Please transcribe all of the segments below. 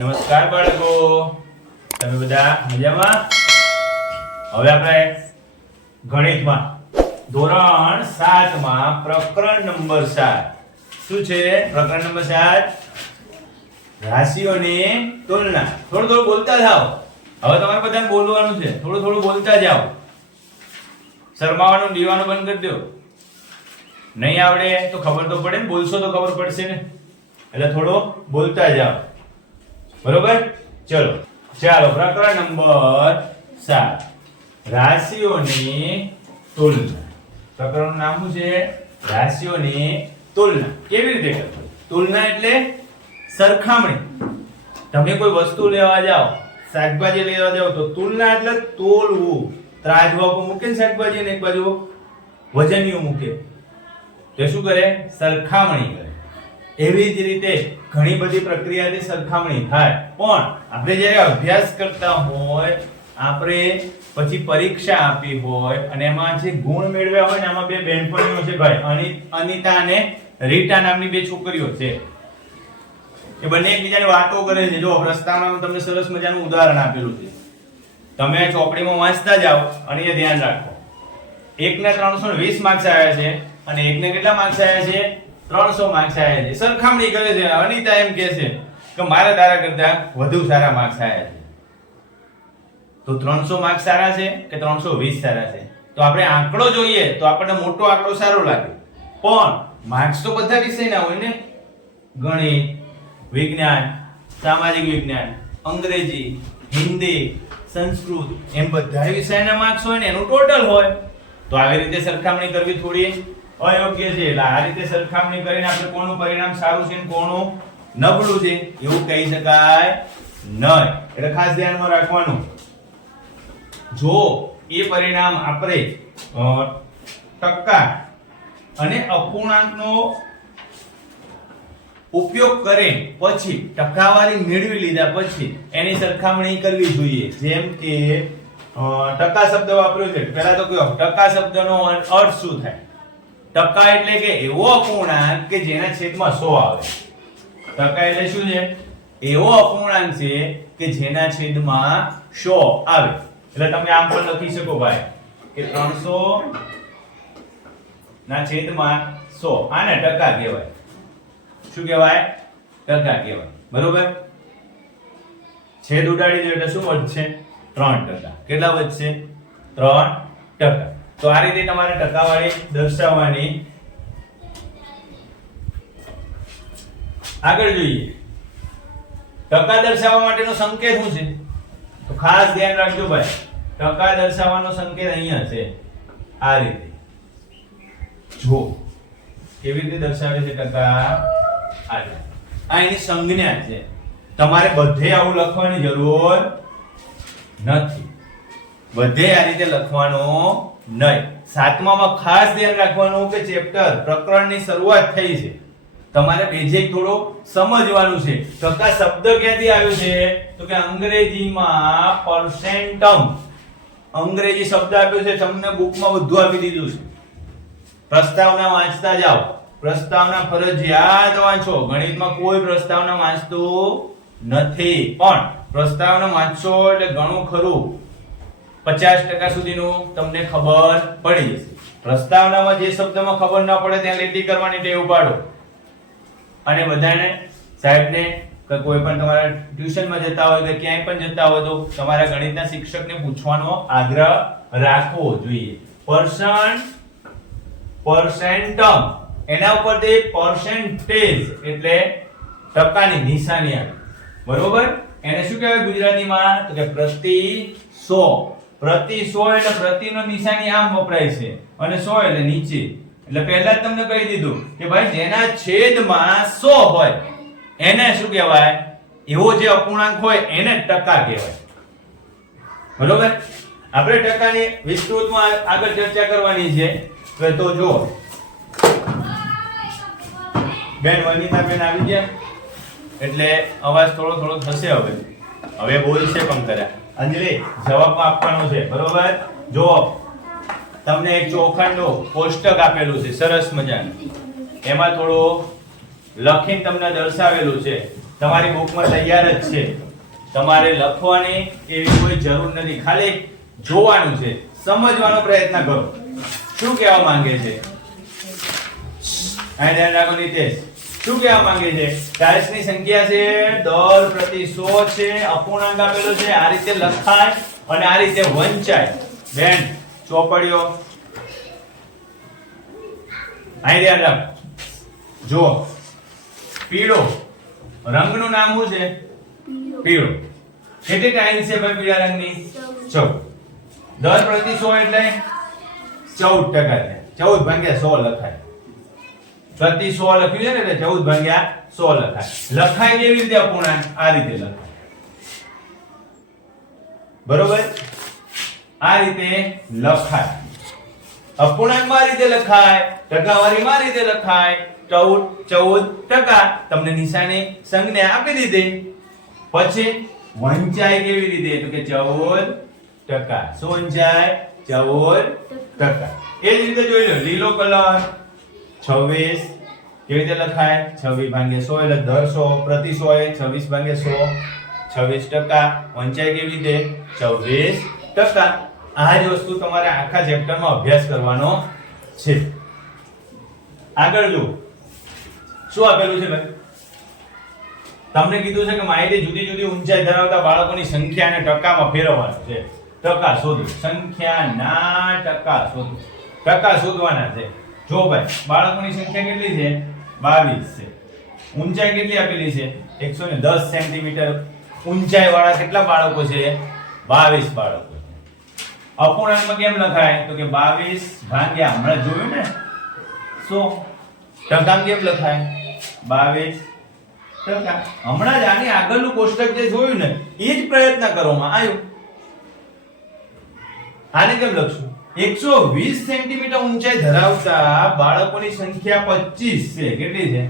નમસ્કાર બાળકો, તમે બધા મજામાં? હવે આપણે ગણિતમાં ધોરણ 7 માં પ્રકરણ નંબર 7 શું છે? પ્રકરણ નંબર 7 રાશિઓની તુલના. થોડું બોલતા જાઓ. હવે તમારે બધાને બોલવાનું છે. થોડું બોલતા જાઓ. શરમાવાનું દીવાનું બંધ કરી દો. નહીં આવડે તો ખબર તો પડે ને, બોલશો તો ખબર પડશે ને. એટલે થોડો બોલતા જાઓ. બરોબર? ચાલો પ્રકરણ નંબર 7 રાશિઓની તુલના. પ્રકરણનું નામ શું છે? રાશિઓની તુલના. કેવી રીતે કરવી? તુલના એટલે સરખામણી. તમે કોઈ વસ્તુ લેવા જાઓ, શાકભાજી લેવા જાઓ તો તુલના એટલે તોલવું. ત્રાજવા પર મૂકે ને શાકભાજી ને એક બાજુ વજનિયું મૂકે તો શું કરે? સરખામણી કરે. એવી જ રીતે ઘણી બધી પ્રક્રિયાથી સરખામણી થાય. પણ આપણે જ્યારે અભ્યાસ કરતા હોય, આપણે પછી પરીક્ષા આપી હોય અને એમાં જે ગુણ મેળવ્યા હોય ને, આમાં બે બહેનપણીઓ છે ભાઈ, અનિતા અને રીટા નામની બે છોકરીઓ છે. એ બંને એકબીજાની વાતો કરે છે. જો પ્રસ્તાવનામાં તમને સરસ મજાનું ઉદાહરણ આપેલું છે. તમે ચોપડીમાં વાંચતા જાઓ અને એ ધ્યાન રાખો. એકને 320 માર્ક્સ આવ્યા છે અને એકને કેટલા માર્ક્સ આવ્યા છે? 300 માર્ક્સ આવ્યા છે. સરખામણી કરે છે. અનિતા એમ કહે છે કે મારા તારા કરતા વધુ સારા માર્ક્સ આવ્યા છે. તો 300 માર્ક્સ સારા છે કે 320 સારા છે? તો આપણે આંકડો જોઈએ તો આપણને મોટો આંકડો સારો લાગે. પણ માર્ક્સ તો બધા વિષયના હોય ને. ગણિત, વિજ્ઞાન, સામાજિક વિજ્ઞાન, અંગ્રેજી, હિન્દી, સંસ્કૃત એમ બધા વિષયના માર્ક્સ હોય ને, એનું ટોટલ હોય. તો આવી રીતે સરખામણી કરવી થોડી અયોગ્ય છે. એટલે આ રીતે સરખામણી કરીને આપણે કોનું પરિણામ સારું છે અને કોનું નબળું છે એવું કહી શકાય નહીં. એટલે ખાસ ધ્યાનમાં રાખવાનું. જો એ પરિણામ આપણે ટકા અને અપૂર્ણાંકનો ઉપયોગ કરે પછી ટકાવારી મેળવી લીધા પછી એની સરખામણી કરવી જોઈએ. જેમ કે ટકા શબ્દ વાપર્યો છે. પહેલા તો કયો ટકા શબ્દનો અર્થ શું થાય? ટકા એટલે કે એવો અપૂર્ણાંક કે જેના છેદમાં 100 આવે. ટકા એટલે શું છે? એવો અપૂર્ણાંક છે કે જેના છેદમાં 100 આવે. એટલે તમે આમ પણ લખી શકો ભાઈ કે 300 ના છેદમાં 100. આને ટકા કહેવાય. શું કહેવાય? ટકા કહેવાય. બરોબર? છેદ ઉડાડી દો એટલે શું વધશે? 3%. કેટલા વધશે? 3%. તો આ રીતે તમારે ટકાવારી દર્શાવવાની. આગળ જોઈએ. ટકા દર્શાવવા માટેનો સંકેત શું છે? તો ખાસ ધ્યાન રાખજો ભાઈ. ટકા દર્શાવવાનો સંકેત અહીંયા છે. આ રીતે. જો કેવી રીતે દર્શાવે છે ટકા? આ એની સંજ્ઞા છે. તમારે બધે આવું લખવાની જરૂર નથી. બધે આ રીતે લખવાનું નહીં. 7મામાં ખાસ ધ્યાન રાખવાનું કે ચેપ્ટર પ્રકરણની શરૂઆત થઈ છે. તમારે બેઝિક થોડો સમજવાનું છે. ટકા શબ્દ ક્યાંથી આવ્યો છે? તો કે અંગ્રેજીમાં પરસેન્ટમ અંગ્રેજી શબ્દ આપ્યો છે. તમને બુકમાં બધું આપી દીધું છે. પ્રસ્તાવના વાંચતા જાઓ. પ્રસ્તાવના ફરજિયાત વાંચો. ગણિતમાં કોઈ પ્રસ્તાવના વાંચતું નથી, પણ પ્રસ્તાવના વાંચો એટલે ઘણું ખરું 50% સુધીનું તમને ખબર પડી જશે. પ્રસ્તાવનામાં જે શબ્દમાં ખબર ન પડે ત્યાં લીટી કરવાની ટેવ પાડો. અને બધાને સાહેબને કે કોઈ પણ તમારા ટ્યુશનમાં જતા હોય કે ક્યાંય પણ જતા હોય તો તમારા ગણિતના શિક્ષકને પૂછવાનો આગ્રહ રાખવો જોઈએ. પરસેન્ટમ એના ઉપરથી પર્સન્ટેજ એટલે ટકાની નિશાની આવે. બરોબર? એને શું કહેવાય ગુજરાતીમાં? તો કે પ્રતિ 100. પ્રતિ 100 એટલે પ્રતિનો નિશાની આમ વપરાય છે અને 100 એટલે નીચે. એટલે પહેલા જ તમને કહી દીધું કે ભાઈ જેના છેદમાં 100 હોય એને શું કહેવાય? એવો જે અપૂર્ણાંક હોય એને ટકા કહેવાય. બરોબર? આપણે ટકાની વિસ્તૃતમાં આગળ ચર્ચા કરવાની છે. તો જો બેન વનિતા બેન આવી ગયા એટલે અવાજ થોડો થશે. હવે બોલશે પણ કર્યા. અંજલિ જવાબ આપવાનો છે. બરોબર? જો તમને એક ચોખંડનું કોષ્ટક આપેલું છે સરસ મજાનું. એમાં થોડું લખીને તમને દર્શાવેલું છે તમારી બુકમાં તૈયાર જ છે. તમારે લખવાની એવી કોઈ જરૂર નથી, ખાલી જોવાનું છે, સમજવાનો પ્રયત્ન કરો શું કહેવા માંગે છે. આ ધ્યાન રાખો નિતેશ, શું કહેવા માંગે છે? ટાઇલ્સની સંખ્યા છે 10 પ્રતિ 100 છે, અપૂર્ણાંક આપેલો છે, આ રીતે લખાય અને આ રીતે વંચાય. બેન ચોપડીઓ અહીં ધ્યાન રાખ. જો પીળો રંગનું નામ શું છે? પીળો. કેટલી ટાઇલ્સ છે ભાઈ પીળા રંગની? 14. 10 પ્રતિ 100 એટલે 14% છે. 14 ભાગ્યા 100 લખાય. પ્રતિ 100 લખ્યું છે ને એટલે 14 ભાગ્યા 100 લખાય. લખાય કેવી રીતે અપૂર્ણાંક? આ રીતે લખાય. બરોબર? આ રીતે લખાય. અપૂર્ણાંકમાં આ રીતે લખાય, ટકાવારીમાં આ રીતે લખાય. 14% તમને નિશાની સંજ્ઞા આપી દીધી. પછી વંચાય કેવી રીતે? તો કે 14%. શું વંચાય? 14%. એ જ રીતે જોઈ લો. લીલો કલર 26 કેવી રીતે લખાય? 26 ભાગ્યા 100 એટલે 100 પ્રતિ 100 એ 26 ભાગ્યા 100 26%. વંચાય કેવી રીતે? 24%. આ જ વસ્તુ તમારે આખા ચેપ્ટરમાં અભ્યાસ કરવાનો છે. આગળ જો શું આપેલું છે ભાઈ? તમને કીધું છે કે માહિતી જુદી જુદી ઊંચાઈ ધરાવતા બાળકોની સંખ્યા અને ટકામાં ફેરવવાનું છે. ટકા શોધો, સંખ્યાના ટકા શોધો. ટકા શોધવાના છે. જો ભાઈ બાળકોની સંખ્યા કેટલી છે? 22 છે. ઊંચાઈ કેટલી આપેલી છે? 110 સેન્ટીમીટર ઊંચાઈ વાળા કેટલા બાળકો છે? 22 બાળકો. અપૂર્ણાંકમાં કેમ લખાય? તો કે 22 ભાગ્યા હમણાં જોયું ને 100. ટકામાં કેમ લખાય? 22%. હમણાં જ આની આગળનું કોષ્ટક જે જોયું ને એ જ પ્રયત્ન કરવામાં આવ્યો. આને કેમ લખશું? 120 સેન્ટીમીટર ઊંચાઈ ધરાવતા બાળકોની સંખ્યા 25 છે. કેટલી છે?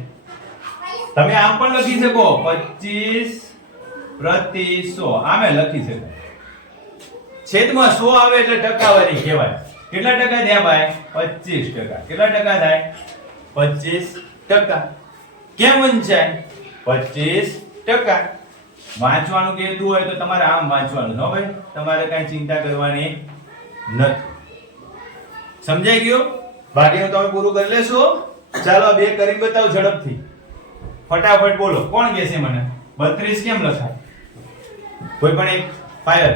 તમે આમ પણ લખી શકો 25 પ્રતિ 100. આમે લખી શકો. છેદમાં 100 આવે એટલે ટકાવારી કહેવાય. કેટલા ટકા થયા ભાઈ? 25%. કેટલા ટકા થાય? 25%. કેમ વંચાય? 25%. વાંચવાનું કહેતું હોય તો તમારે આમ વાંચવાનું હો ભાઈ, તમારે કઈ ચિંતા કરવાની નથી. સમજાઈ ગયું? બાકીનું તમે પૂરું કરી લેશો. ચાલો બે કરી બતાવો ઝડપથી, ફટાફટ બોલો. કોણ કહેશે મને 32 કેમ લખાય? કોઈ પણ એક ફાયર.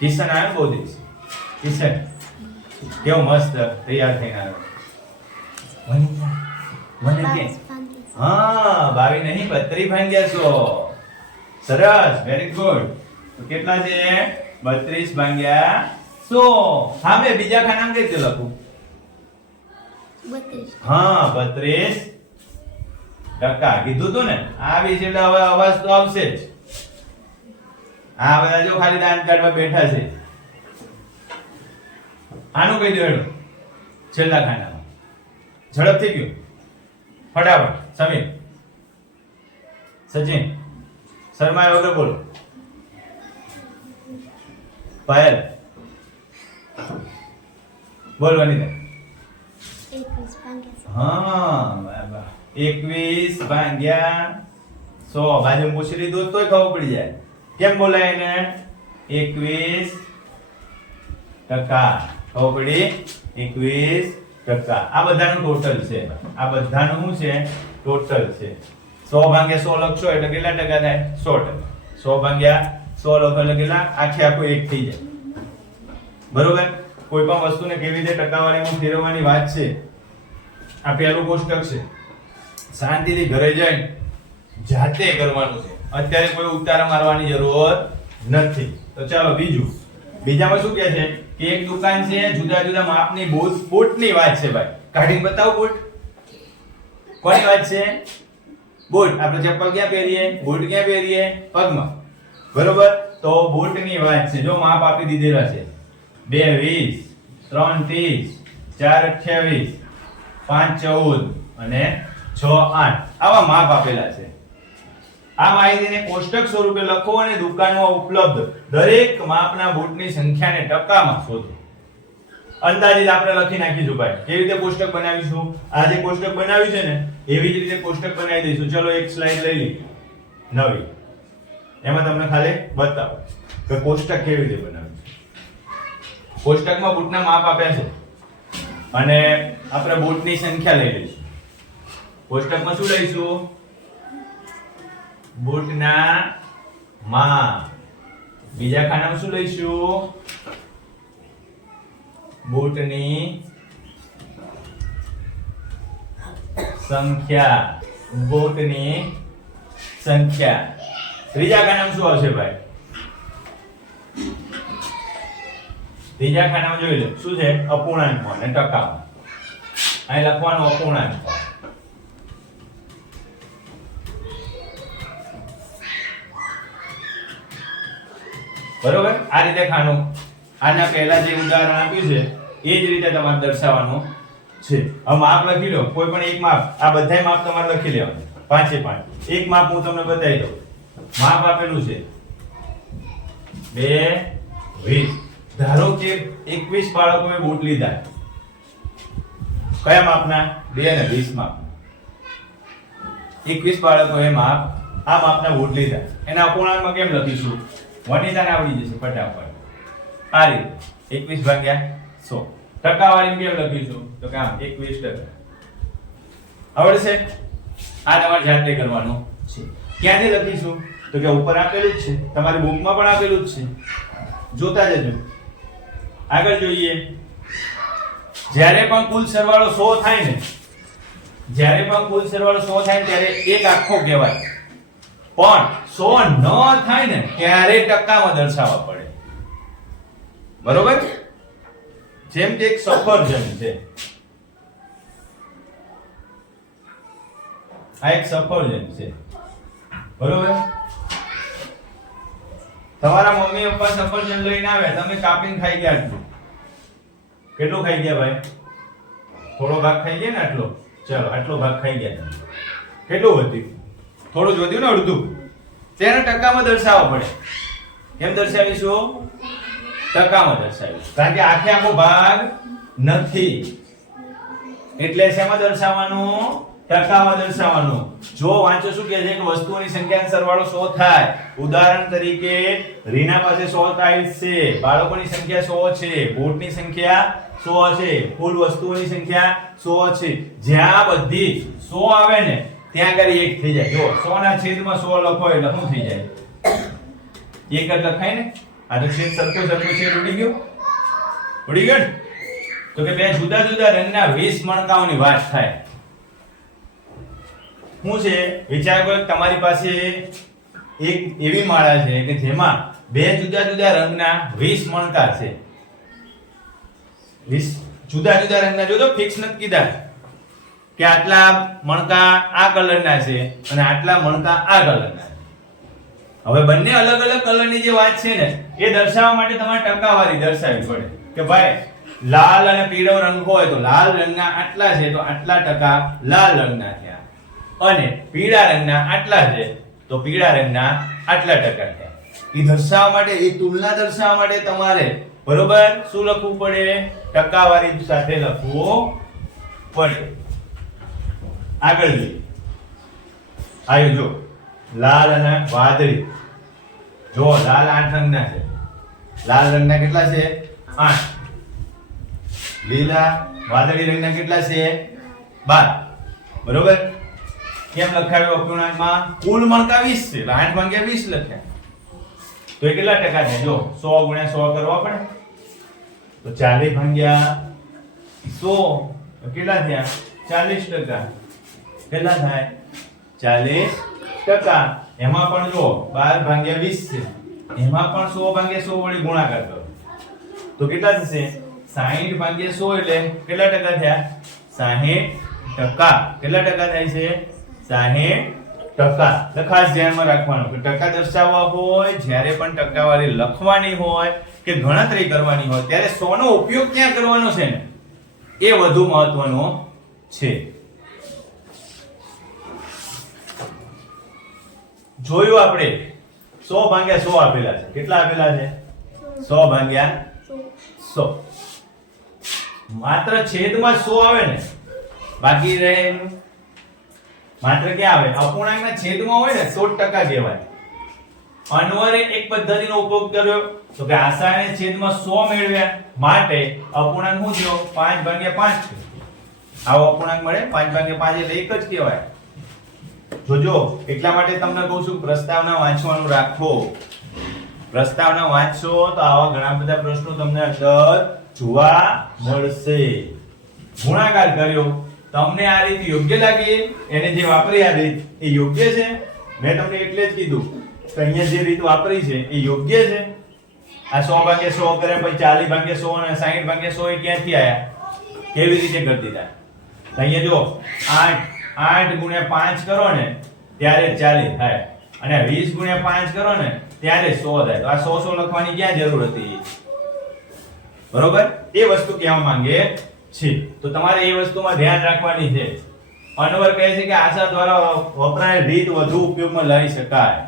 કિશન આવ્યો બહુ દિવસ. કિશન કેવો મસ્ત તૈયાર થઈને આવ્યો. મને કે હા 22 નહીં 32 ભાગ્યા 100. સરસ, વેરી ગુડ. તો કેટલા છે? 32 ભાગ્યા 100. હા બે બીજા ખાનામાં કઈ રીતે લખું? 32. હા 32%. કીધું તું ને આવી છે એટલે હવે અવાજ તો આવશે જ. હા બધા જો ખાલી દાન કાઢવા બેઠા છે. આનું કહી દો હેડો છેલ્લા ખાનામાં. ઝડપથી ગયું ફટાફટ. સમીર, સચિન, શર્મા વગર બોલો. પાયલ બોલ. વનિતા 21 હા 21 ભાગ્યા 100. બાજુ પૂછી લીધું તોય ખબર પડી જાય. કેમ બોલાય એને? 21%. ખબર પડી? 21%. આ બધાનું ટોટલ છે. આ બધાનું શું છે? ટોટલ છે. 100 ભાગ્યા 100 લખશો એટલે કેટલા ટકા થાય? 100%. 100 ભાગ્યા 100 લખો એટલે કેટલા? આખે આખું એક થઈ જાય. બરોબર? કોઈ પણ વસ્તુને કેવી રીતે ટકાવારીમાં ફેરવવાની વાત છે. આ પહેલું કોષ્ટક છે. શાંતિથી ઘરે જઈને જાતે કરવાનું છે. અત્યારે કોઈ ઉતારા મારવાની જરૂર નથી. તો ચાલો બીજું. બીજામાં શું કહે છે કે એક દુકાન છે, જુદા જુદા માપની બૂટની વાત છે ભાઈ. કાઢીને બતાવો બૂટ. કોની વાત છે? બૂટ. આપણે ચપ્પલ ક્યાં પહેરીએ? બૂટ ક્યાં પહેરીએ? પગમાં. બરોબર? તો બૂટની વાત છે. જો માપ આપી દીધેલા છે 2 20 3 30 4 28 5 14 અને 6 8. આવા માપ આપેલા છે. આ માહિતીને કોષ્ટક સ્વરૂપે લખો અને દુકાનમાં ઉપલબ્ધ દરેક માપના બૂટની સંખ્યાને ટકામાં શોધો. અંદાજિત આપણે લખી નાખીશું ભાઈ. કેવી રીતે કોષ્ટક બનાવીશું? આ જે કોષ્ટક બનાવ્યું છે ને એવી જ રીતે કોષ્ટક બનાવી દઈશું. ચલો એક સ્લાઇડ લઈ લઈએ નવી. એમાં તમને ખાલી બતાવો કે કોષ્ટક કેવી રીતે બનાવ્યું. કોષ્ટકમાં બૂટના માપ આપ્યા છે અને આપણે બૂટની સંખ્યા લઈ લઈશું. કોષ્ટકમાં શું લઈશું? બૂટના માપ. બીજા ખાનામાં શું લઈશું? બૂટની સંખ્યા. બૂટની સંખ્યા. ત્રીજા ખાનામાં શું આવશે ભાઈ? ત્રીજા ખાનામાં જોઈ લો શું છે? અપૂર્ણાંકમાં અને ટકામાં. અહીં લખવાનું અપૂર્ણાંક. બરોબર? આ રીતે ખાનું. આના પહેલા જે ઉદાહરણ આપ્યું છે એ જ રીતે તમારે દર્શાવવાનું છે. હવે માપ લખી લો. કોઈ પણ એક માપ. આ બધાય માપ તમારે લખી લેવાના. પાંચે પાંચ. એક માપ હું તમને બતાવી દઉં. માપ આપેલું છે 2 20. ધારો કે 21 બાળકોએ બૂટ લીધા. કયા માપના? 2 અને 20 માપ. 21 બાળકોએ માપ આ માપના બૂટ લીધા. એના અપૂર્ણાંકમાં કેમ લખીશું? વનિતાને આવડી જશે ફટાફટ. આ રીતે 21 ભાગ્યા 100. ટકાવારી કેમ લખીશું? તો કે આમ 21%. આવડશે? આ તમારે જાતે કરવાનું છે. ક્યાંથી લખીશું? તો કે ઉપર આપેલું જ છે. તમારી બુકમાં પણ આપેલું જ છે. જોતા જજો. આગળ જોઈએ. જ્યારે પણ કુલ સરવાળો 100 થાય ને, જ્યારે પણ કુલ સરવાળો 100 થાય ત્યારે એક આખો કહેવાય. પણ 100 ન થાય ને ત્યારે ટકામાં દર્શાવવા પડે. બરોબર? જેમ કે એક સફરજન છે. આ એક સફરજન છે. બરોબર? તમારા મમ્મી પપ્પા સફરજન લઈને આવ્યા, તમે કાપીને ખાઈ ગયા આટલું. કેટલું ખાઈ ગયા ભાઈ? થોડો ભાગ ખાઈ ગયા ને આટલો. ચલો આટલો ભાગ ખાઈ ગયા તમે. કેટલું વધ્યું? થોડું જ વધ્યું ને અડધું. તેને ટકામાં દર્શાવવા પડે. કેમ દર્શાવીશું? ટકામાં દર્શાવીશું. કારણ કે આખે આખો ભાગ નથી. એટલે શેમાં દર્શાવવાનું? ટકામાં દર્શાવવાનું. જો વાંચો શું કહે છે કે વસ્તુઓની સંખ્યાનો સરવાળો 100 થાય. ઉદાહરણ તરીકે રીના પાસે 100 ટાઇલ્સ છે, બાળકોની સંખ્યા 100 છે, બૂટની સંખ્યા 100 છે, કુલ વસ્તુઓની સંખ્યા 100 છે. જ્યાં બધી 100 આવે ને ત્યાં આગળ 1 થઈ જાય. જો 100 ના છેદમાં 100 લખો એટલે શું થઈ જાય? 1 જ લખાય ને. આ તો છેદ સરખો છેદ ઉડી ગયો. ઉડી ગયો ને? તો કે બે જુદા જુદા રંગના 20 મણકાઓની વાત થાય. શું છે? વિચાર કરો તમારી પાસે એક એવી માળા છે કે જેમાં બે જુદા જુદા રંગના 20 મણકા છે. 20 જુદા જુદા રંગના. જો તો ફિક્સ નથી કીધા કે આટલા મણકા આ કલરના છે અને આટલા મણકા આ કલરના છે. હવે બંને અલગ અલગ કલરની જે વાત છે ને એ દર્શાવવા માટે તમારે ટકાવારી દર્શાવવી પડે કે ભાઈ લાલ અને પીળો રંગ હોય તો લાલ રંગના આટલા છે તો આટલા ટકા લાલ રંગના થયા. અને પીળા રંગના આટલા છે તો પીળા રંગના આટલા ટકા થયા. એ દર્શાવવા માટે, એ તુલના દર્શાવવા માટે તમારે બરોબર શું લખવું પડે? ટકાવારી સાથે લખવું પડે. આગળ જોઈએ. આયો જો લાલ અને વાદળી. જો લાલ 8 રંગના છે. લાલ રંગના કેટલા છે? 8. લીલા વાદળી રંગના કેટલા છે? 12. બરોબર? કેમ લખાવ્યું અપૂર્ણાંકમાં? કુલ મણકા 20 છે. 8 ભાગ્યા 20 લખ્યા. તો એ કેટલા ટકા થાય? જો 100 ગુણ્યા 100 કરવા પડે. તો 40 ભાગ્યા 100 કેટલા થયા? 40%. કેટલા થાય? 40%. એમાં પણ જો 12 ભાગ્યા 20 છે. એમાં પણ 100 ભાગ્યા 100 વડે ગુણાકાર કરો તો કેટલા થશે? 60 ભાગ્યા 100 એટલે કેટલા ટકા થયા? 60%. કેટલા ટકા થાય છે? 60%. તો ખાસ ધ્યાનમાં રાખવાનું કે ટકા દર્શાવવા હોય, જ્યારે પણ ટકાવારી લખવાની હોય કે ગણતરી કરવાની હોય ત્યારે 100 નો ઉપયોગ ક્યાં કરવાનો છે ને એ વધુ મહત્વનો છે. જોયું આપણે 100 ભાગ્યા 100 આપેલા છે. કેટલા આપેલા છે? 100 ભાગ્યા 100. માત્ર છેદમાં 100 આવે ને, બાકી રહે એનું માત્ર ક્યાં આવે? અપૂર્ણાંકના છેદમાં હોય ને 100% કહેવાય. અન્વરે એક પદ્ધતિનો ઉપયોગ કર્યો તો કે આસાને છેદમાં 100 મેળવ્યા માટે અપૂર્ણાંક શું થયો? 5/5 થયો. આવો અપૂર્ણાંક મળે 5/5 એટલે એક જ કહેવાય. જોજો એટલા માટે તમને કહું છું પ્રસ્તાવના વાંચવાનું રાખો. પ્રસ્તાવના વાંચશો તો આવા ઘણા બધા પ્રશ્નો તમને અંદર જોવા મળશે. ગુણાકાર કર્યો, તમને આ રીત યોગ્ય લાગી? એને જે વાપરી આ રીત એ યોગ્ય છે? મેં તમને એટલે જ કીધું કે અહીંયા જે રીત વાપરી છે એ યોગ્ય છે. આ 100/100 કરે પછી 40/100 અને 60/100 એ ક્યાંથી આયા? કેવી રીતે કરી દીધા? અહીંયા જો 8 ગુણ્યા 5 કરો ને ત્યારે 40 થાય અને 20 ગુણ્યા 5 કરો ને ત્યારે 100 થાય. તો આ 100 લખવાની ક્યાં જરૂર હતી? બરોબર? એ વસ્તુ કહેવા માંગે છે. તો તમારે એ વસ્તુમાં ધ્યાન રાખવાની છે. અન્વર કહે છે કે આશા દ્વારા વપરાયેલ રીત વધુ ઉપયોગમાં લઈ શકાય.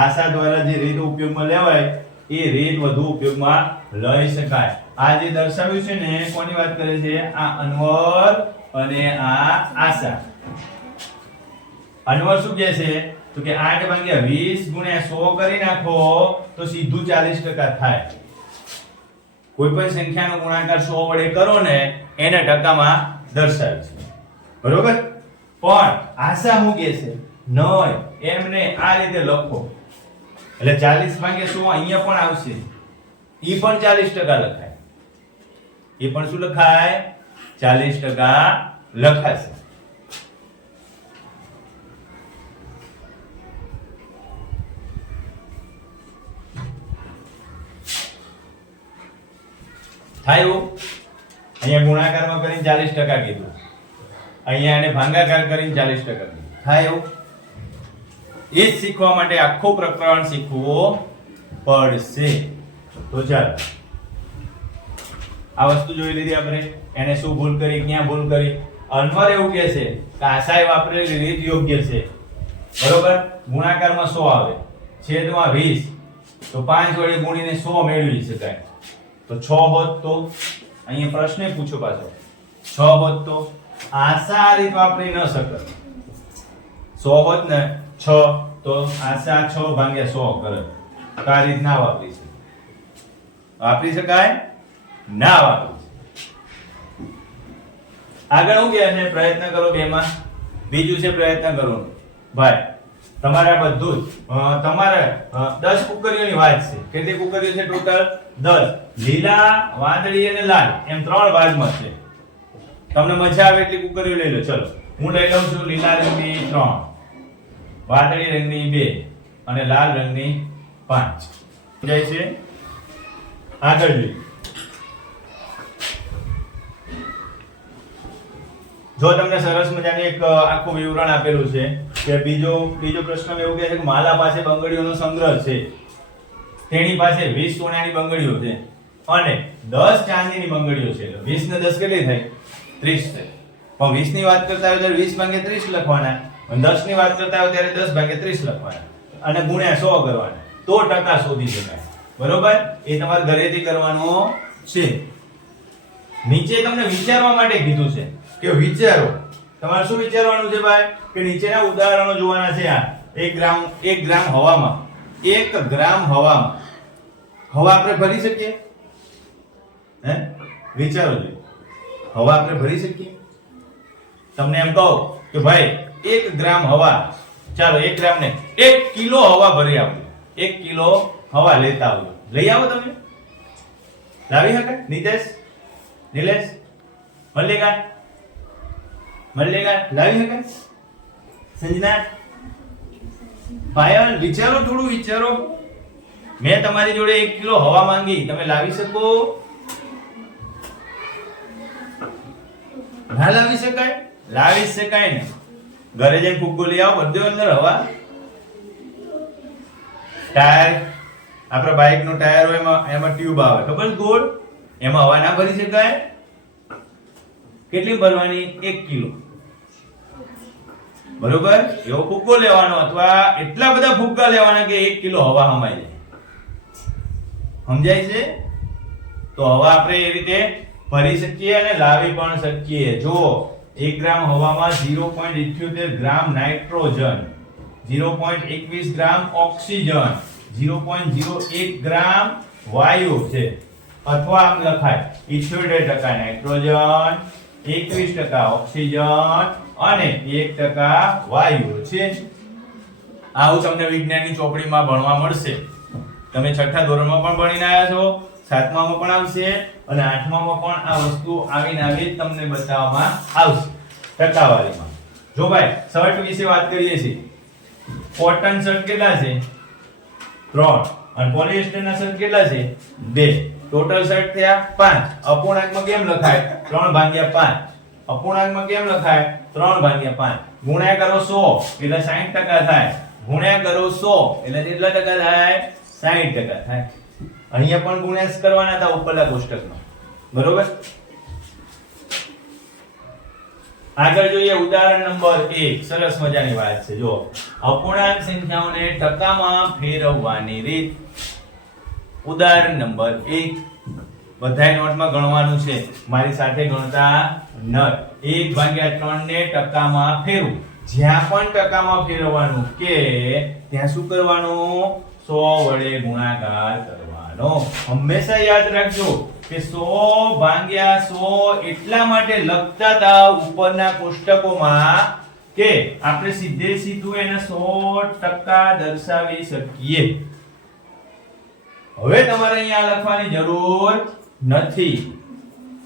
આશા દ્વારા જે રીત ઉપયોગમાં લેવાય એ રીત વધુ ઉપયોગમાં લઈ શકાય. આ જે દર્શાવ્યું છે ને કોની વાત કરે છે? આ અન્વર અને આ આશા. અન્વર શું કહે છે? તો કે 8/20 ગુણ્યા 100 કરી નાખો તો સીધું 40% થાય. કોઈ પણ સંખ્યાનો ગુણાકાર 100 વડે કરો ને એને ટકામાં દર્શાવે છે. બરોબર? પણ આશા શું કહે છે? નહીં, એમને આ રીતે લખો એટલે 40/100 અહીંયા પણ આવશે. ઈ પણ 40% લખાય. એ પણ શું લખાય? 40% લખાશે. થાય અહીંયા ગુણાકારમાં કરીને 40% કીધું, અહીંયા એને ભાગાકાર કરીને 40% કીધું. થાય એવું? એ જ શીખવા માટે આખું પ્રકરણ શીખવું પડશે. તો ચાલો આ વસ્તુ જોઈ લીધી આપણે. એને શું ભૂલ કરી, ક્યાં ભૂલ કરી? અન્વર એવું કહે છે કે આશાએ વાપરેલી રીત યોગ્ય છે. બરોબર? ગુણાકારમાં 100 આવે, છેદમાં 20, તો 5 વડે ગુણીને 100 મેળવી શકાય. તો 6 હોત તો અહીંયા પ્રશ્ન પૂછો પાછો. 6 હોત તો આશા આ રીત વાપરી ન શકત. 100 હોત ને 6 તો આશા 6/100 કરે. તો આ રીત ના વાપરી શકે. વાપરી શકાય? ના વાપરી શકે. આગળ હું કહે છે? પ્રયત્ન કરો બેમાં. બીજું છે પ્રયત્ન કરવાનો. ભાઈ તમારે બધું જ તમારે 10 કુકરીઓની વાત છે. કેટલી કુકરીઓ છે ટોટલ? 10. લીલા, વાદળી અને લાલ એમ 3 ભાગમાં છે. તમને મજા આવે એટલી કુકરીઓ લઈ લો. ચલો હું લઈ લઉં છું લીલા રંગની 3, વાદળી રંગની 2 અને લાલ રંગની 5. જાય છે. આગળ જોઈએ. જો તમને સરસ મજાનું એક આખું વિવરણ આપેલું છે કે બીજો પ્રશ્ન એવું કહે છે કે માલા પાસે બંગડીઓનો સંગ્રહ છે. તેની પાસે 20 સોનાની બંગડીઓ છે અને 10 ચાંદીની બંગડીઓ છે. 20 ને 10 કેટલી થાય? 30 થાય. પણ 20 ની વાત કરતા હોય ત્યારે 20/30 લખવાના અને 10 ની વાત કરતા હોય ત્યારે 10/30 લખવાના અને ગુણ્યા 100 કરવાના. તો ટકા શોધી શકાય. બરોબર? એ તમારે ઘરેથી કરવાનો છે. નીચે તમને વિચારવા માટે કીધું છે કે વિચારો. તમારે શું વિચારવાનું છે ભાઈ? કે નીચેના ઉદાહરણો જોવાના છે. આ 1 ગ્રામ હવામાં, 1 ગ્રામ હવામાં હવા આપણે ભરી શકીએ? હે? વિચારો જોઈએ. હવા આપણે ભરી શકીએ? તમને એમ કહો કે ભાઈ 1 ગ્રામ હવા, ચાલો 1 ગ્રામ ને 1 કિલો હવા ભરી આપો. 1 કિલો હવા લેતા આવો. લઈ આવો તમે? લાવી શકાય? નિલેશ, મલ્લિકા લાવી શકાય? સંજના, પાયલ, વિચારો, થોડું વિચારો. મેં તમારી જોડે 1 કિલો હવા માંગી, તમે લાવી શકો? ના લાવી શકાય? લાવી શકાય ને. ઘરે જઈને ફુગ્ગો લઈ આવો, બધો અંદર હવા. ટાયર, આપણા બાઇક નું ટાયર હોય એમાં ટ્યુબ આવે, ખબર? ગોળ. એમાં હવા ના ભરી શકાય? કેટલી ભરવાની? 1 કિલો. બરોબર? એવો ફુગ્ગો લેવાનો અથવા એટલા બધા ફુગ્ગા લેવાના કે 1 કિલો હવા હમાઈ જાય. સમજાય છે? તો હવા આપણે એ રીતે ભરી શકીએ અને લાવી પણ શકીએ. જો 1 ગ્રામ હવામાં 0.78 ગ્રામ નાઇટ્રોજન, 0.21 ગ્રામ ઓક્સિજન, 0.01 ગ્રામ વાયુ છે. અથવા આમ લખાય 78% નાઇટ્રોજન, 21% ઓક્સિજન અને 1% વાયુ છે. આવું તમને વિજ્ઞાનની ચોપડીમાં ભણવા મળશે. તમે છઠ્ઠા ધોરણમાં પણ ભણીને આવ્યા છો, સાતમામાં પણ આવશે અને આઠમામાં પણ આ વસ્તુ આવીને આવી તમને બતાવવામાં આવશે ટકાવારીમાં. જો ભાઈ શર્ટ વિશે વાત કરીએ છીએ. કોટન શર્ટ કેટલા છે? 3 અને પોલિએસ્ટરના શર્ટ કેટલા છે? 2. ટોટલ શર્ટ થયા 5. અપૂર્ણાંકમાં કેમ લખાય? 3/5. અપૂર્ણાંકમાં કેમ લખાય? 3/5. ગુણ્યા કરો 100 એટલે 60% થાય. ગુણ્યા કરો 100 એટલે કેટલા ટકા થાય? 60% થાય. અહીંયા પણ ગુણ્યા કરવાના હતા ઉપરના કોષ્ટકમાં. બરોબર? આગળ જોઈએ ઉદાહરણ નંબર 1. સરસ મજાની વાત છે. જો અપૂર્ણાંક સંખ્યાઓને ટકામાં ફેરવવાની રીત. ઉદાહરણ નંબર 1. બધાય નોટમાં ગણવાનું છે. મારી સાથે ગણતા ન. 1/3 ને ટકામાં ફેરવું. જ્યાં પણ ટકામાં ફેરવવાનું કે ત્યાં શું કરવાનું? 100 વડે ગુણાકાર કરવાનો. હંમેશા યાદ રાખજો કે 100/100 એટલા માટે લખતા હતા ઉપરના કોષ્ટકોમાં કે આપણે સીધે સીધું એને 100% દર્શાવી શકીએ. હવે તમારે અહીંયા લખવાની જરૂર નથી.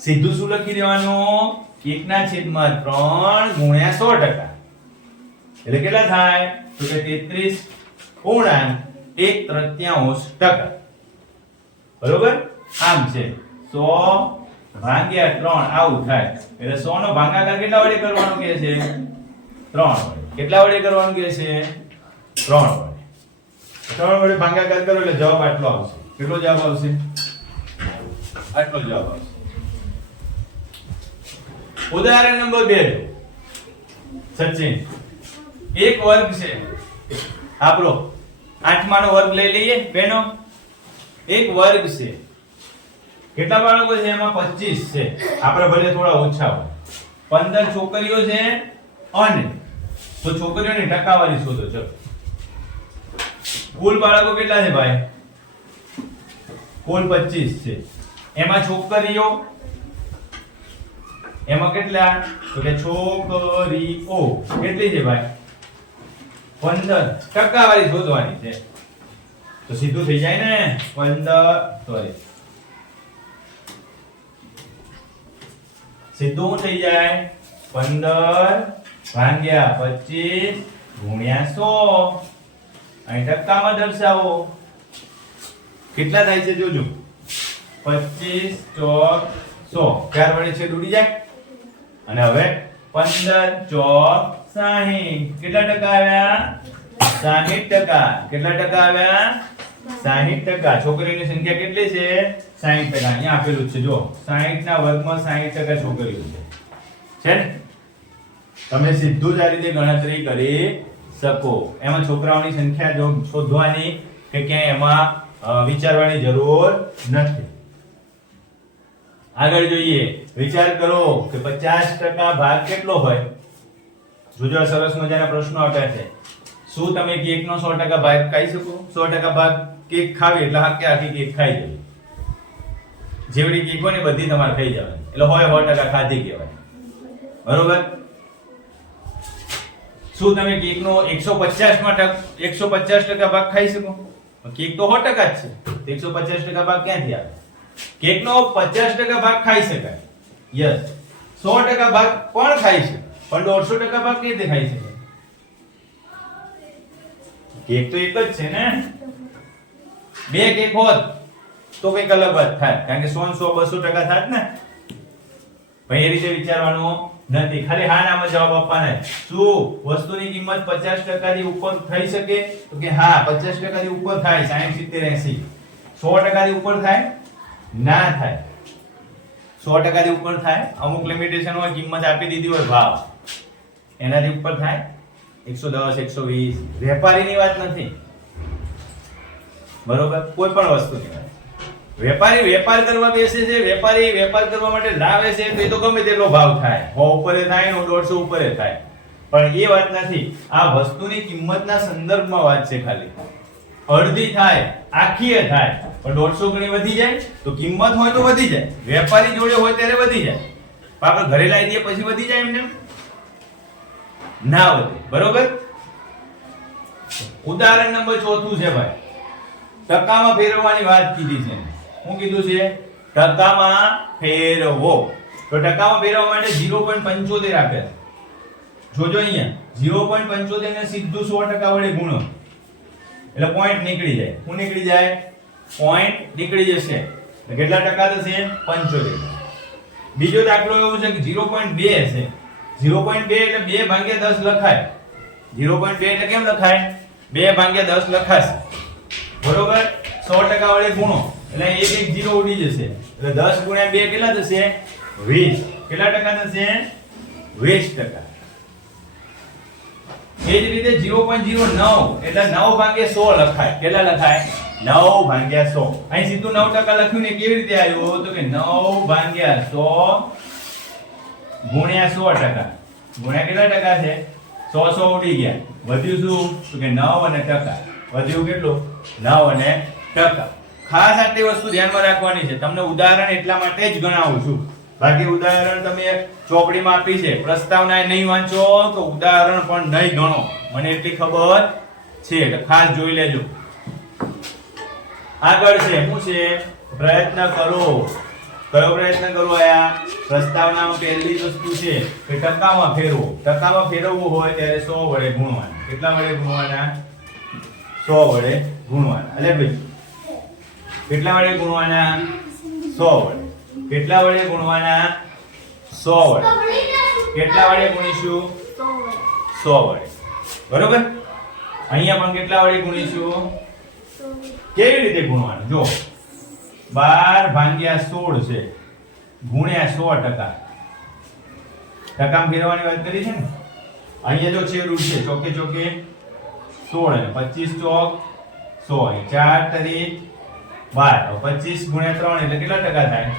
સીધું શું લખી દેવાનું? 1/3 ગુણ્યા 100%. એટલે કેટલા થાય? તો કે 33.1/3. બરોબર? આમ છે 100/3 આવું થાય. એટલે 100 નો ભાગાકાર કેટલા વડે કરવાનો કહે છે? 3 વડે. કેટલા વડે કરવાનું કહે છે? 3 વડે. 3 વડે ભાગાકાર કરો એટલે જવાબ આટલો આવશે. કેટલો જવાબ આવશે? આટલો જવાબ આવશે. ઉદાહરણ નંબર 2. સચિન એક વર્ગ છે આપણો. 8મા નો વર્ગ લઈ લઈએ બેનો. એક વર્ગ છે. કેટલા બાળકો છે એમાં? 25 છે. આપણે ભલે થોડા ઓછા હોય. 15 છોકરીઓ છે અને તો છોકરીઓની ટકાવારી શોધો. ચલો કુલ બાળકો કેટલા છે ભાઈ? કુલ 25 છે. એમાં છોકરીઓ એમાં કેટલા? તો કે છોકરીઓ કેટલી છે ભાઈ? 15. ટકાવારી શોધવાની છે તો સીધું થઈ જાય ને. 15 સીધું થઈ જાય 15/25 ગુણ્યા 100. અહીં ટકામાં દર્શાવો. કેટલા થાય છે જોજો. 25 ચોક 100. 4 વડે છેદ ઉડી જાય. અને હવે 15 ચોક 60. કેટલા ટકા આવ્યા? 60%. કેટલા ટકા આવ્યા? 60%. છોકરીઓની સંખ્યા કેટલી છે? 60%. અહીંયા આપેલું છે જો 60 ના વર્ગમાં 60% છોકરીઓ છે ને. તમે સીધું જ આ રીતે ગણતરી કરી શકો. એમાં છોકરાઓની સંખ્યા જો શોધવાની કે ક્યાંય એમાં વિચારવાની જરૂર નથી. આગળ જોઈએ. વિચાર કરો કે 50% ભાગ કેટલો હોય? જોજો આ સરસ મજાના પ્રશ્નો આપ્યા છે. શું તમે કેકનો 100% ભાગ ખાઈ શકો? 100% ભાગ કેક ખાવી એટલે આખી કેક ખાઈ જવી. જેવડી કેક હોય ને બધી તમારે ખાઈ જવાની. એટલે હોય 100% ખાધી કહેવાય. બરોબર? શું તમે કેકનો 150% ભાગ ખાઈ શકો? કેક તો 100% જ છે. 150% ભાગ ક્યાંથી આવે? કેકનો 50% ભાગ ખાઈ શકાય. યસ. 100% ભાગ પણ ખાઈ શકે. પણ 150% ભાગ કેવી રીતે ખાઈ શકે? કેક તો એક જ છે ને. બે કેક હોત તો કઈક અલગ વાત થાય. કારણ કે 100 200% થાત ને. ભાઈ એ રીતે વિચારવાનું નથી. ખાલી હા નામાં જવાબ આપવાના. શું વસ્તુની કિંમત 50% થી ઉપર થઈ શકે? તો કે હા 50% થી ઉપર થાય. 60 70 80. 100% થી ઉપર થાય? ના થાય. 100% થી ઉપર થાય. અમુક લિમિટેશન હોય, કિંમત આપી દીધી હોય ભાવ, એનાથી ઉપર થાય. 110 120. વેપારીની વાત નથી. બરોબર? કોઈ પણ વસ્તુની વાત. વેપારી વેપાર કરવા બેસે છે, વેપારી વેપાર કરવા માટે લાવે છે તો એ તો ગમે તેટલો ભાવ થાય, 100 ઉપરે થાય ને 150 ઉપરે થાય, પણ એ વાત નથી. આ વસ્તુની કિંમતના સંદર્ભમાં વાત છે. ખાલી અડધી થાય, આખીએ થાય, પણ 150 ગણી વધી જાય તો કિંમત હોય તો વધી જાય, વેપારી જોડે હોય ત્યારે વધી જાય, પણ આપણે ઘરે લાવી દઈએ પછી વધી જાય એમને ના વધે. બરોબર. ઉદાહરણ નંબર 4 છે ભાઈ, ટકામાં ફેરવવાની વાત કીધી છે. શું કીધું છે? ટકામાં ફેરવો. તો ટકામાં ફેરવવા માટે 0.75 આપ્યા. જોજો અહીંયા 0.75 ને સીધું 100% વડે ગુણો એટલે પોઈન્ટ નીકળી જાય. શું નીકળી જાય? પોઈન્ટ નીકળી જશે. તો કેટલા ટકા થશે? 75. બીજો દાખલો એવો છે કે 0.2 છે. 0.2 એટલે 2/10 લખાય. 0.2 એટલે કેમ લખાય? 2/10 લખાશે. બરોબર. 100% વડે ગુણો એટલે એક 0 ઉડી જશે. એટલે 10 ગુણ્યા 2 કેટલા થશે? 20. કેટલા ટકા થશે? 20%. એ જ રીતે 0.09 એટલે 9/100 લખાય. કેટલા લખાય? 9/100. અહીં સીધું 9% લખ્યું ને કેવી રીતે આવ્યું? તો કે 9/100 ગુણ્યા 100%. ગુણ્યા કેટલા ટકા છે? 100 ઉડી ગયા. વધ્યું શું? તો કે 9 અને ટકા. વધ્યું કેટલું? 9 અને ટકા. ખાસ આટલી વસ્તુ ધ્યાનમાં રાખવાની છે. તમને ઉદાહરણ એટલા માટે જ ગણાવું છું. બાકી ઉદાહરણ તમે ચોપડીમાં આપી છે, પ્રસ્તાવના નહીં વાંચો તો ઉદાહરણ પણ નહીં ગણો. મને એટલી ખબર છે, એટલે ખાસ જોઈ લેજો. આગળ છે શું છે? પ્રયત્ન કરો. કયો પ્રયત્ન કરો? આયા પ્રસ્તાવનામાં પહેલી વસ્તુ છે કે ટકામાં ફેરવો. ટકામાં ફેરવવું હોય ત્યારે 100 વડે ગુણવાના. કેટલા વડે ગુણવાના? 100 વડે ગુણવાના. અલે ભાઈ કેટલા વડે ગુણવાના? 100 વડે. કેટલા વડે ગુણવાના? 100 વડે. કેટલા વડે ગુણીશું? 100 વડે. બરોબર. અહીંયા પણ કેટલા વડે ગુણીશું? કેવી રીતે ગુણવાનું? જો 12/16 છે ગુણ્યા 100%. ટકામાં ફેરવવાની વાત કરી છે ને. અહીંયા જો છે રૂટ છે ચોકે ચોકે 16 અને 25 ચોક 100 4 તરી 12. 25 ગુણ્યા 3 એટલે કેટલા ટકા થાય?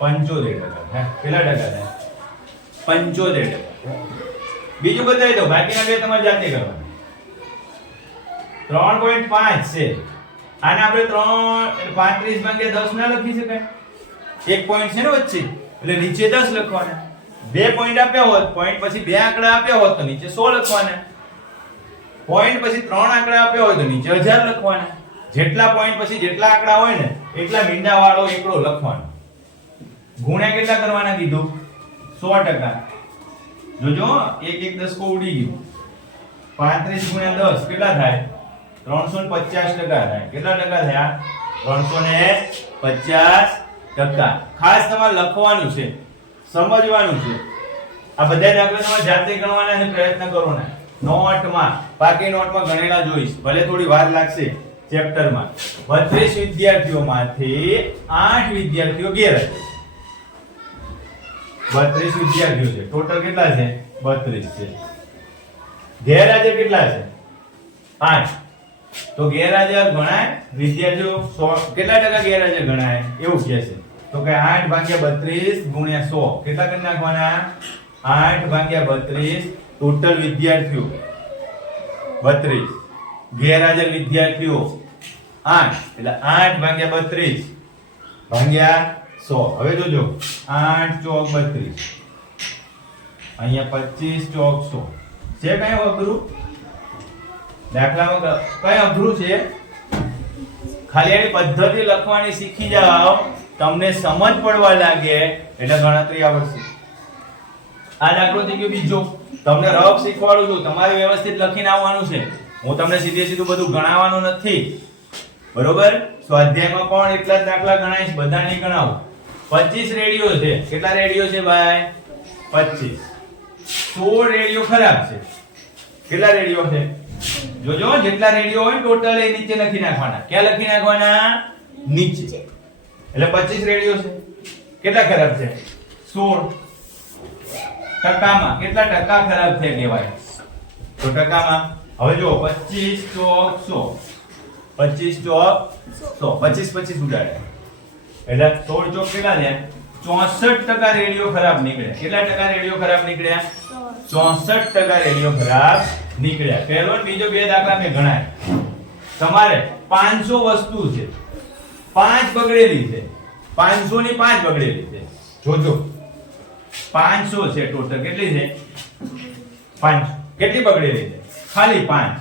75%. કેટલા ટકા થાય? 75%. બીજું બતાવી દો. બાકીના બે તમારે જાતે કરવાના. 3.5 છે. આને આપણે 35/10 ના લખી શકાય? એક પોઈન્ટ છે ને વચ્ચે, એટલે નીચે 10 લખવાના. બે પોઈન્ટ આપ્યા હોત, પોઈન્ટ પછી બે આંકડા આપ્યા હોત તો નીચે 100 લખવાના. પોઈન્ટ પછી 3 આંકડા આપ્યા હોય તો નીચે 1000 લખવાના. જેટલા પોઈન્ટ પછી જેટલા આંકડા હોય ને એટલા મીંડા વાળો એકડો લખવાનો. ગુણ્યા કેટલા કરવાના કીધું? 100%. જોજો એક દસકો ઉડી ગયું. 35 ગુણ્યા 10 કેટલા થાય? 350% થાય. કેટલા ટકા થયા? 350%. ખાસ તમારે લખવાનું છે, સમજવાનું છે. આ બધા દાખલા તમારે જાતે ગણવાના છે. પ્રયત્ન કરો ને નોટમાં, બાકી નોટમાં ગણેલા જોઈશ. ભલે થોડી વાર લાગશે ચેપ્ટરમાં. 32 વિદ્યાર્થીઓમાંથી 8 વિદ્યાર્થીઓ ગેરહાજર. 32 વિદ્યાર્થીઓ છે. ટોટલ કેટલા છે? 32 છે. ગેરહાજર કેટલા છે? 5. તો ગેરહાજર ગણાય? વિદ્યાર્થીઓ 100 કેટલા ટકા ગેરહાજર ગણાય? એવું કહે છે. તો કે 8/32 ગુણ્યા 100 કેટલા કરી નાખવાના? 8/32 ટોટલ વિદ્યાર્થીઓ 32. ગેરહાજર વિદ્યાર્થીઓ 8 એટલે 8/32 ભાગ્યા 100. હવે જોજો 8 ચોક 32. અહીંયા 25 ચોક 100. છે કઈ અઘરું? દાખલામાં કઈ અઘરું છે? ખાલી એની પદ્ધતિ લખવાની શીખી જાઓ, તમને સમજ પડવા લાગે એટલે ગણતરી આવડશે. આ દાખલો થઈ ગયો બીજો. તમને રફ શીખવાડું છું, તમારે વ્યવસ્થિત લખીને આવવાનું છે. હું તમને સીધે સીધું બધું ગણાવવાનું નથી. બરોબર. સ્વાધ્યાયમાં પણ એટલા જ દાખલા ગણાઈશ, બધા નહીં ગણાવું. 25 રેડિયો છે. કેટલા રેડિયો છે ભાઈ? 25. 16 રેડિયો ખરાબ છે. કેટલા રેડિયો છે? જોજો જેટલા રેડિયો હોય ટોટલ એ નીચે લખી નાખવાના. ક્યાં લખી નાખવાના? નીચે. એટલે 25 રેડિયો છે. કેટલા ખરાબ છે? 16. ટકામાં કેટલા ટકા ખરાબ છે કહેવાય? તો ટકામાં હવે જો 25 ચોક 100. 25 ચોક 100. 25 ઉડાડે. એટલે 16 ચોક કેટલા થયા? 64% રેડિયો ખરાબ નીકળ્યા. કેટલા ટકા રેડિયો ખરાબ નીકળ્યા? 64% રેડિયો ખરાબ નીકળ્યા. પહેલો અને બીજો બે દાખલા મેં ગણાયા. તમારે 500 વસ્તુ છે, 5 બગડેલી છે. 500 ની 5 બગડેલી છે. જોજો 500 છે ટોટલ. કેટલી છે? 5. કેટલી બગડેલી છે? ખાલી 5.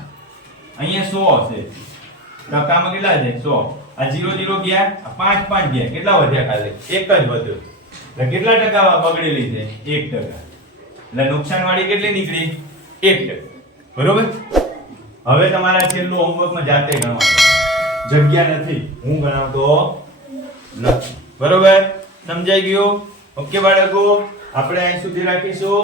અહીંયા 100 છે. ટકામાં કેટલા છે? 100. આ 0 0 ગયા, આ 5 5 ગયા. કેટલા વધ્યા? ખાલી એક જ વધ્યો. એટલે કેટલા ટકા બગડેલી છે? 1%. એટલે નુકસાન વાળી કેટલી નીકળી? 1%. બરોબર? હવે તમારા છેલ્લું હોમવર્કમાં જાતે ગણવાનું. જગ્યા નથી, હું ગણાવતો નથી. બરોબર? સમજાઈ ગયું? ઓકે બાળકો, આપણે અહીં સુધી રાખીશું.